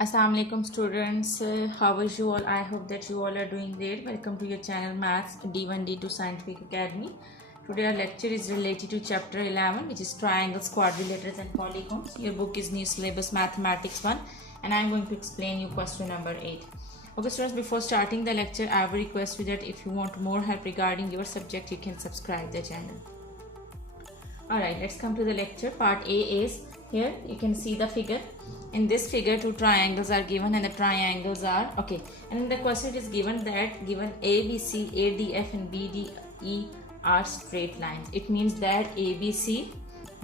Assalamu alaikum students. How are you all? I hope that you all are doing great. Welcome to your channel Maths D1 D2 Scientific Academy. Today our lecture is related to chapter 11, which is triangles, quadrilaterals and polygons. Your book is New Syllabus Mathematics 1 and I am going to explain you question number 8. Okay students, before starting the lecture, I will request you that if you want more help regarding your subject, you can subscribe the channel. Alright, let's come to the lecture. Part A is, here you can see the figure. In this figure, two triangles are given and the triangles are, okay. And in the question it is given that given ABC, ADF and BDE are straight lines. It means that ABC,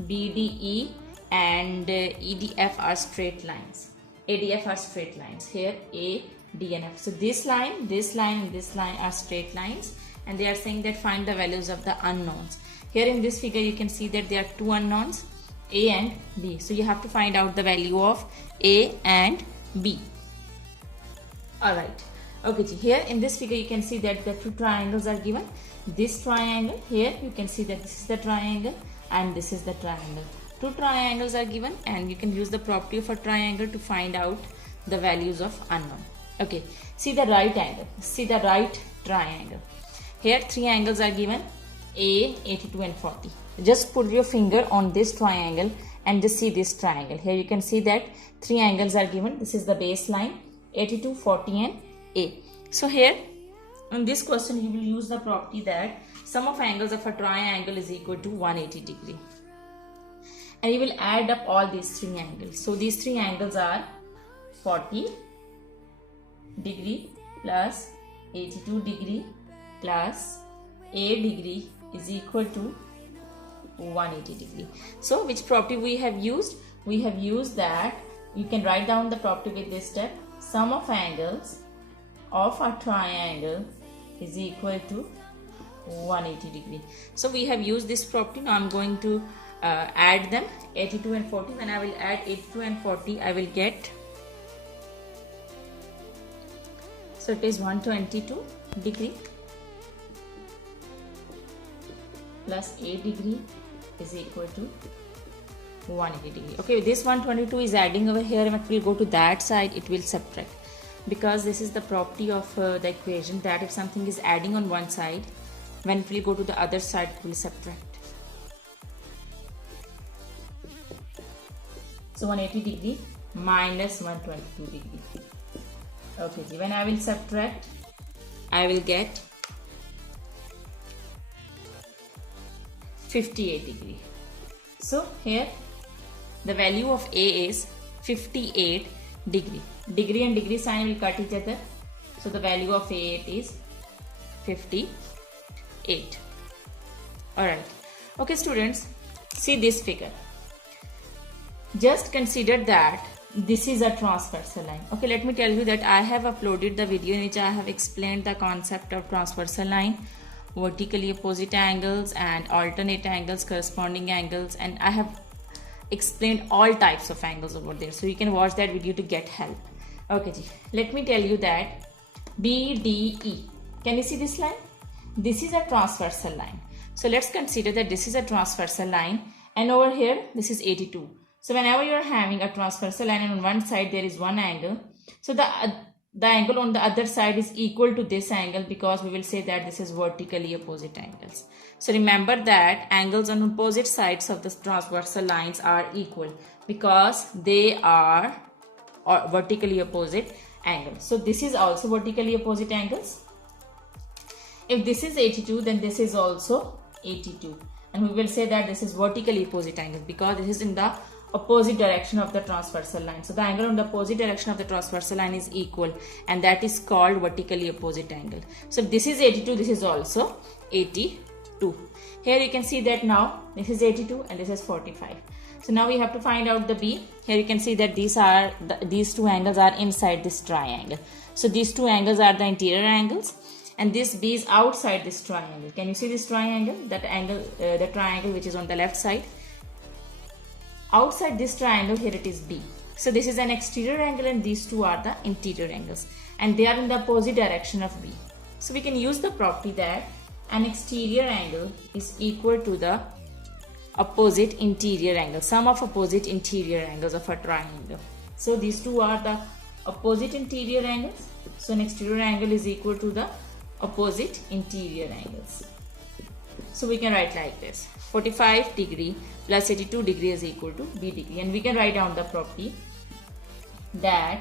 BDE and EDF are straight lines. ADF are straight lines. Here A, D and F. So this line and this line are straight lines and they are saying that find the values of the unknowns. Here in this figure you can see that there are two unknowns, A and B. So you have to find out the value of A and B. Alright. Okay, here in this figure you can see that the two triangles are given. This triangle, here you can see that this is the triangle and this is the triangle. Two triangles are given and you can use the property of a triangle to find out the values of unknown. Okay, see the right angle, see the right triangle. Here three angles are given, A, 82 and 40. Just put your finger on this triangle and just see this triangle. Here you can see that three angles are given. This is the baseline, 82, 40 and A. So here in this question you will use the property that sum of angles of a triangle is equal to 180 degree. And you will add up all these three angles. So these three angles are 40 degree plus 82 degree plus A degree is equal to 180 degree. So which property we have used? We have used that you can write down the property with this step. Sum of angles of a triangle is equal to 180 degree. So we have used this property. Now I am going to add them, 82 and 40. When I will add 82 and 40, I will get, so it is 122 degree plus A degree is equal to 180 degree. Okay, this 122 is adding over here and it will go to that side, it will subtract. Because this is the property of the equation that if something is adding on one side, when it will go to the other side, it will subtract. So 180 degree minus 122 degree. Okay, when I will subtract, I will get 58 degree. So here the value of A is 58 degree. Degree and degree sign will cut each other. So the value of A is 58. Alright. Okay students, see this figure. Just consider that this is a transversal line. Okay, let me tell you that I have uploaded the video in which I have explained the concept of transversal line, vertically opposite angles and alternate angles, corresponding angles, and I have explained all types of angles over there. So you can watch that video to get help. Okay, let me tell you that BDE. Can you see this line? This is a transversal line. So let's consider that this is a transversal line and over here this is 82. So whenever you are having a transversal line and on one side there is one angle, so the angle on the other side is equal to this angle because we will say that this is vertically opposite angles. So remember that angles on opposite sides of the transversal lines are equal because they are vertically opposite angles. So this is also vertically opposite angles. If this is 82, then this is also 82. And we will say that this is vertically opposite angle because this is in the opposite direction of the transversal line. So the angle on the opposite direction of the transversal line is equal and that is called vertically opposite angle. So if this is 82, this is also 82. Here you can see that now this is 82 and this is 45. So now we have to find out the B. Here you can see that these two angles are inside this triangle. So these two angles are the interior angles and this B is outside this triangle. Can you see this triangle? That angle, the triangle which is on the left side. Outside this triangle, here it is B. So this is an exterior angle and these two are the interior angles and they are in the opposite direction of B. So we can use the property that an exterior angle is equal to the opposite interior angle, sum of opposite interior angles of a triangle. So these two are the opposite interior angles. So an exterior angle is equal to the opposite interior angles. So we can write like this: 45 degree plus 82 degree is equal to B degree, and we can write down the property that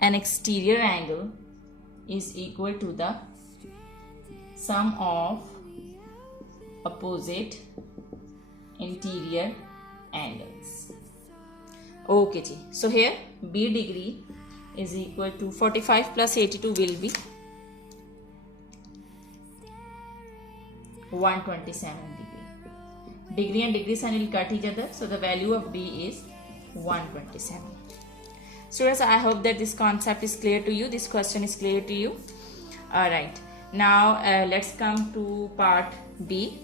an exterior angle is equal to the sum of opposite interior angles. Okay ji. So here B degree is equal to 45 plus 82 will be 127 degree. Degree and degree sign will cut each other, so the value of B is 127. Students, I hope that this concept is clear to you, this question is clear to you. Alright, now let's come to part B.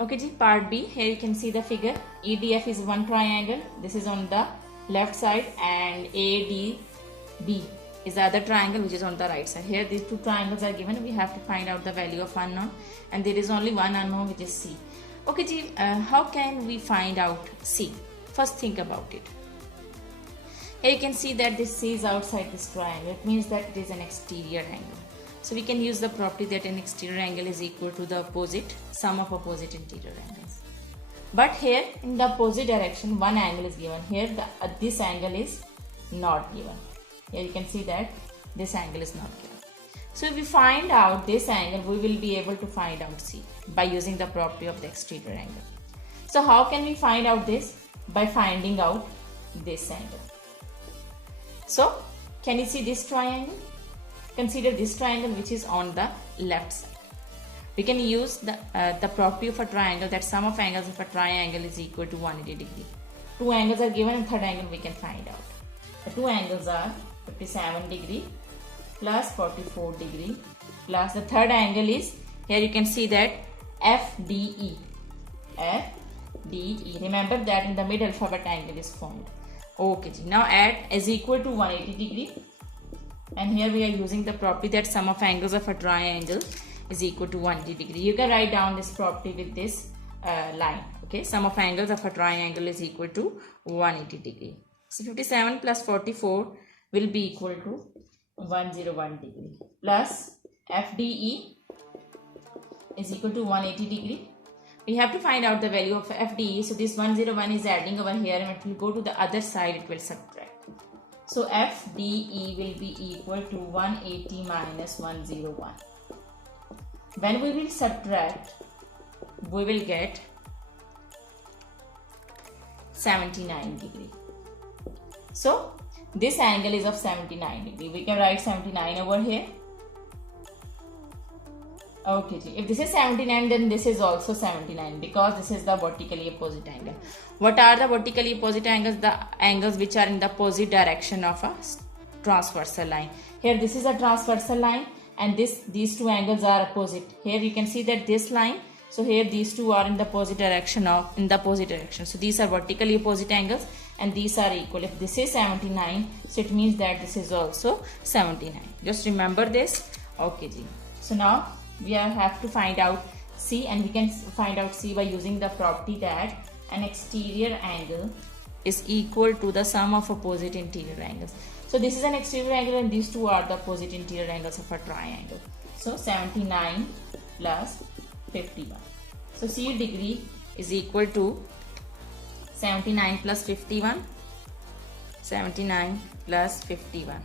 Okay ji, part B. Here you can see the figure. EDF is one triangle, this is on the left side, and ADB is the other triangle which is on the right side. Here these two triangles are given. We have to find out the value of unknown, and there is only one unknown, which is C. Okay ji, how can we find out C? First think about it. Here you can see that this C is outside this triangle. It means that it is an exterior angle. So we can use the property that an exterior angle is equal to the opposite sum of opposite interior angles. But here in the opposite direction one angle is given. Here this angle is not given. Here you can see that this angle is not given. So if we find out this angle, we will be able to find out C by using the property of the exterior angle. So how can we find out this? By finding out this angle. So can you see this triangle? Consider this triangle which is on the left side. We can use the property of a triangle that sum of angles of a triangle is equal to 180 degree. Two angles are given and third angle we can find out. The two angles are 57 degree plus 44 degree plus the third angle is, here you can see that FDE. FDE. Remember that in the mid alphabet angle is formed. Okay, now add is equal to 180 degree, and here we are using the property that sum of angles of a triangle is equal to 180 degree. You can write down this property with this line. Okay, sum of angles of a triangle is equal to 180 degree. So 57 plus 44 will be equal to 101 degree plus FDE is equal to 180 degree. We have to find out the value of FDE. So this 101 is adding over here, and it will go to the other side, it will subtract. So FDE will be equal to 180 minus 101. When we will subtract, we will get 79 degree. So this angle is of 79 degree. We can write 79 over here. Okay, if this is 79, then this is also 79 because this is the vertically opposite angle. What are the vertically opposite angles? The angles which are in the opposite direction of a transversal line. Here this is a transversal line, and these two angles are opposite. Here you can see that this line, so here these two are in the opposite direction So these are vertically opposite angles and these are equal. If this is 79, so it means that this is also 79. Just remember this. Okay ji. So now we have to find out C, and we can find out C by using the property that an exterior angle is equal to the sum of opposite interior angles. So this is an exterior angle and these two are the opposite interior angles of a triangle. So 79 plus 51. So C degree is equal to 79 plus 51. 79 plus 51.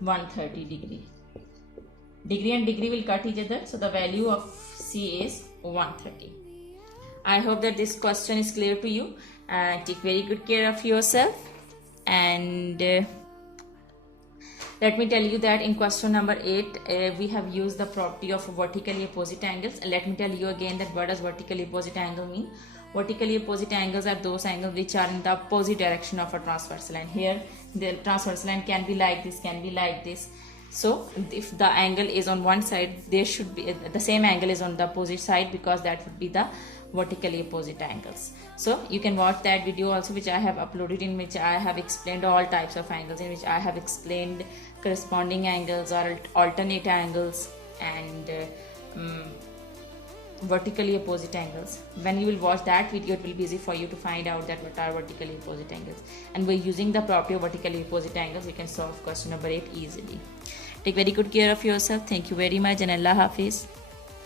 130 degree. Degree and degree will cut each other, so the value of C is 130. I hope that this question is clear to you. Take very good care of yourself, and let me tell you that in question number 8 we have used the property of vertically opposite angles. Let me tell you again that what does vertically opposite angle mean. Vertically opposite angles are those angles which are in the opposite direction of a transversal line. Here the transversal line can be like this, can be like this. So if the angle is on one side, there should be the same angle is on the opposite side, because that would be the vertically opposite angles. So you can watch that video also, which I have uploaded, in which I have explained all types of angles, in which I have explained corresponding angles or alternate angles, and vertically opposite angles. When you will watch that video, it will be easy for you to find out that what are vertically opposite angles, and by using the property of vertically opposite angles you can solve question number 8 easily. Take very good care of yourself. Thank you very much and Allah Hafiz.